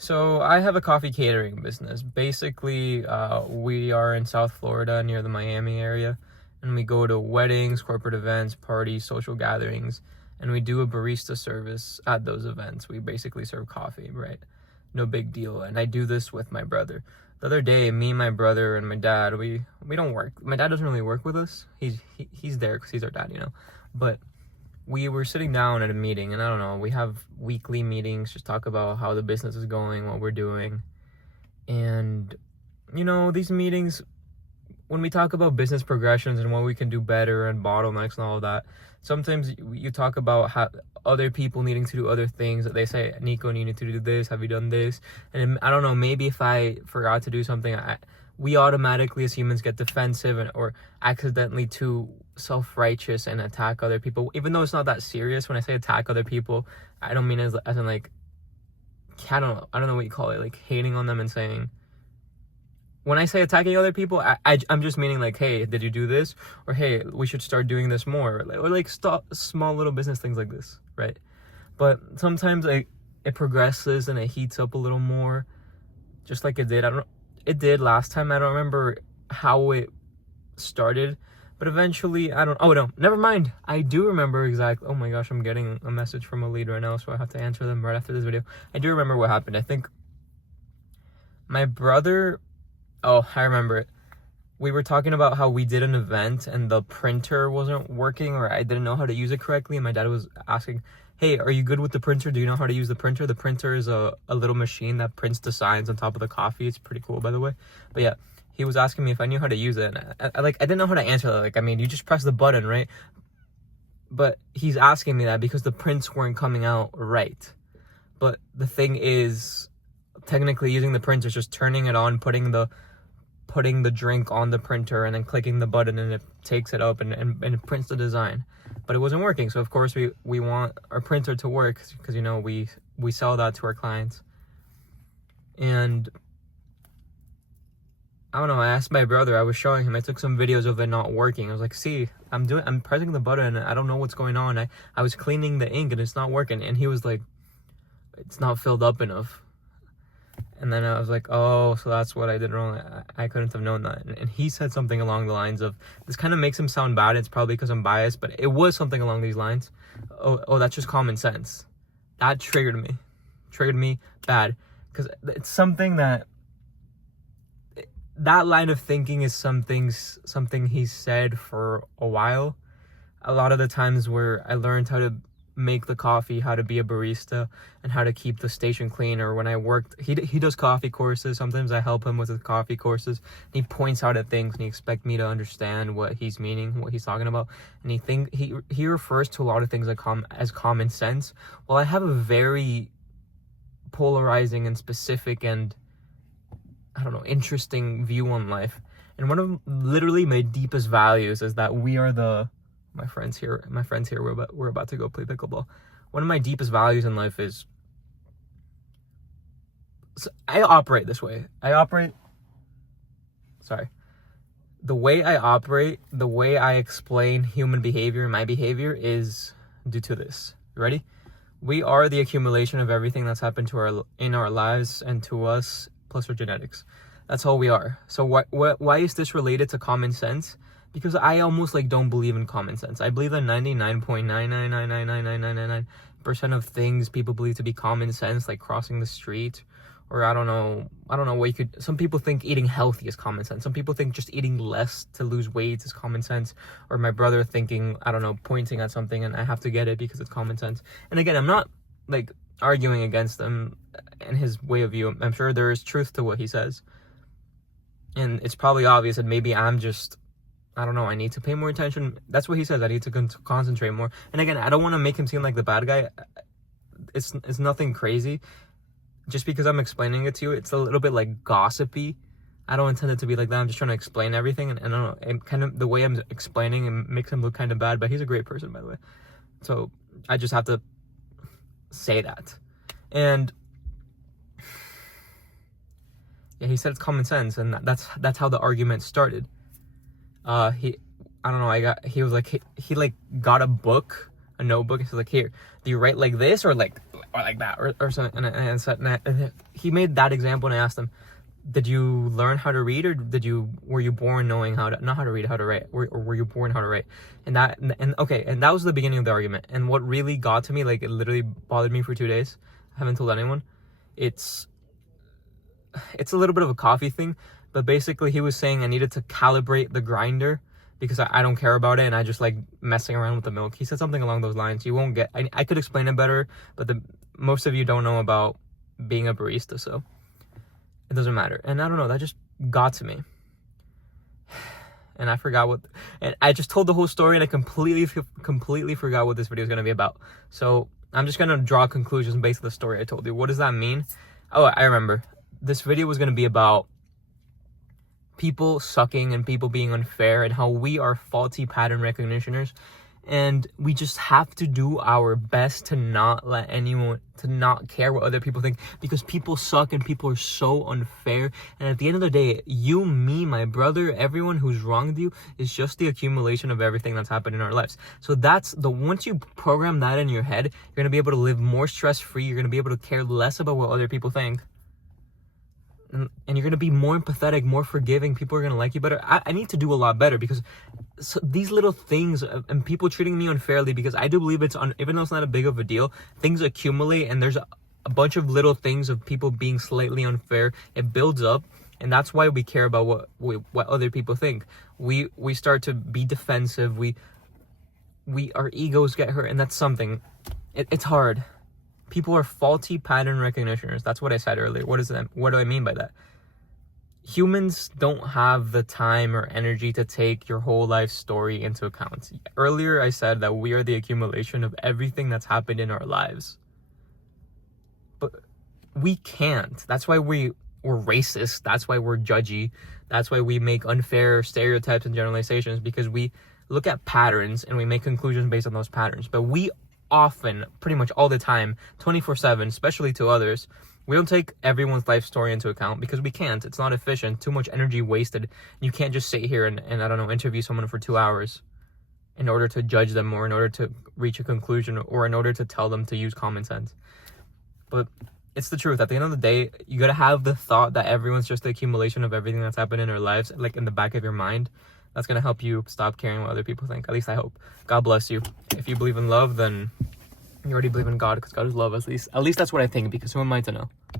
So I have a coffee catering business. Basically, we are in South Florida near the Miami area, and we go to weddings, corporate events, parties, social gatherings, and we do a barista service at those events. We basically serve coffee, right? No big deal. And I do this with my brother. The other day, me, my brother, and my dad, we don't work. My dad doesn't really work with us. He's there because he's our dad, But we were sitting down at a meeting, and I don't know, we have weekly meetings, just talk about how the business is going, what we're doing. And these meetings, when we talk about business progressions and what we can do better and bottlenecks and all of that, sometimes you talk about how other people needing to do other things. That they say, Nico, you need to do this, have you done this? And I don't know, maybe if I forgot to do something, we automatically as humans get defensive or accidentally too self-righteous and attack other people, even though it's not that serious. When I say attack other people, I don't mean as in like, I don't know what you call it, like hating on them and saying, when I say attacking other people, I'm just meaning like, hey, did you do this? Or hey, we should start doing this more. Or like small little business things like this, right? But sometimes it progresses and it heats up a little more, just like it did. It did last time. I don't remember how it started, but eventually, oh no, never mind. I do remember exactly. Oh my gosh, I'm getting a message from a lead right now, so I have to answer them right after this video. I do remember what happened. I think my brother, I remember it. We were talking about how we did an event and the printer wasn't working, or I didn't know how to use it correctly, and my dad was asking, hey, are you good with the printer? Do you know how to use the printer? The printer is a little machine that prints the signs on top of the coffee. It's pretty cool, by the way. But yeah, he was asking me if I knew how to use it, and I didn't know how to answer that. Like, I mean, you just press the button, right? But he's asking me that because the prints weren't coming out right. But the thing is, technically using the printer is just turning it on, putting the drink on the printer, and then clicking the button, and it takes it up and it prints the design. But it wasn't working, so of course we want our printer to work, because we sell that to our clients. And I don't know, I asked my brother, I was showing him, I took some videos of it not working. I was like, see, I'm pressing the button, I don't know what's going on. I was cleaning the ink and it's not working. And he was like, it's not filled up enough. And then I was like, oh, so that's what I did wrong. I couldn't have known that. And he said something along the lines of, this kind of makes him sound bad. It's probably because I'm biased, but it was something along these lines. Oh, that's just common sense. That triggered me bad. Because it's something that line of thinking is something he said for a while. A lot of the times where I learned how to make the coffee, how to be a barista, and how to keep the station clean. Or when I worked, he does coffee courses. Sometimes I help him with his coffee courses, and he points out at things and he expects me to understand what he's meaning, what he's talking about. And he refers to a lot of things as common sense. Well, I have a very polarizing and specific and, I don't know, interesting view on life. And one of literally my deepest values is that we are my friends here, we're about to go play pickleball. One of my deepest values in life is, so I operate this way. The way I operate, the way I explain human behavior and my behavior is due to this. You ready? We are the accumulation of everything that's happened in our lives and to us, plus our genetics. That's all we are. So why is this related to common sense? Because I almost don't believe in common sense. I believe that 99.9999999% of things people believe to be common sense, like crossing the street, or I don't know what some people think eating healthy is common sense. Some people think just eating less to lose weight is common sense. Or my brother thinking, pointing at something and I have to get it because it's common sense. And again, I'm not arguing against him and his way of view. I'm sure there is truth to what he says. And it's probably obvious that maybe I'm just, I need to pay more attention. That's what he says. I need to concentrate more. And again, I don't want to make him seem like the bad guy. It's nothing crazy. Just because I'm explaining it to you, it's a little bit gossipy. I don't intend it to be like that. I'm just trying to explain everything. And I don't know, and kind of the way I'm explaining it makes him look kind of bad, but he's a great person, by the way. So I just have to say that. And yeah, he said it's common sense, and that's how the argument started. He was like, he got a book, a notebook. He's like, here, do you write like this or like or like that, or something. And he made that example, and I asked him, did you learn how to read, or were you born knowing how to, not how to read, how to write, or were you born how to write? And that was the beginning of the argument. And what really got to me, like it literally bothered me for 2 days. I haven't told anyone. It's a little bit of a coffee thing, but basically he was saying I needed to calibrate the grinder because I don't care about it, and I just like messing around with the milk. He said something along those lines. You won't get, I could explain it better, but most of you don't know about being a barista, so it doesn't matter. And I don't know, that just got to me. And I forgot and I just told the whole story, and I completely forgot what this video is going to be about. So I'm just going to draw conclusions based on the story I told you. What does that mean? Oh, I remember. This video was going to be about people sucking and people being unfair, and how we are faulty pattern recognitioners, and we just have to do our best to not care what other people think, because people suck and people are so unfair. And at the end of the day, you, me, my brother, everyone who's wronged you is just the accumulation of everything that's happened in our lives. So once you program that in your head, you're going to be able to live more stress-free. You're going to be able to care less about what other people think. And you're going to be more empathetic, more forgiving. People are going to like you better. I need to do a lot better, because these little things and people treating me unfairly, because I do believe even though it's not a big of a deal, things accumulate, and there's a bunch of little things of people being slightly unfair. It builds up, and that's why we care about what other people think. We start to be defensive. Our egos get hurt, and that's something. It's hard. People are faulty pattern recognitioners. That's what I said earlier. What do I mean by that? Humans don't have the time or energy to take your whole life story into account. Earlier, I said that we are the accumulation of everything that's happened in our lives. But we can't. That's why we're racist. That's why we're judgy. That's why we make unfair stereotypes and generalizations, because we look at patterns and we make conclusions based on those patterns. But we often, pretty much all the time, 24/7, especially to others, we don't take everyone's life story into account, because we can't. It's not efficient. Too much energy wasted. You can't just sit here and I don't know, interview someone for 2 hours in order to judge them, or in order to reach a conclusion, or in order to tell them to use common sense. But it's the truth. At the end of the day, you gotta have the thought that everyone's just the accumulation of everything that's happened in our lives, like in the back of your mind. That's going to help you stop caring what other people think. At least I hope. God bless you. If you believe in love, then you already believe in God, because God is love. At least that's what I think, because who am I to know?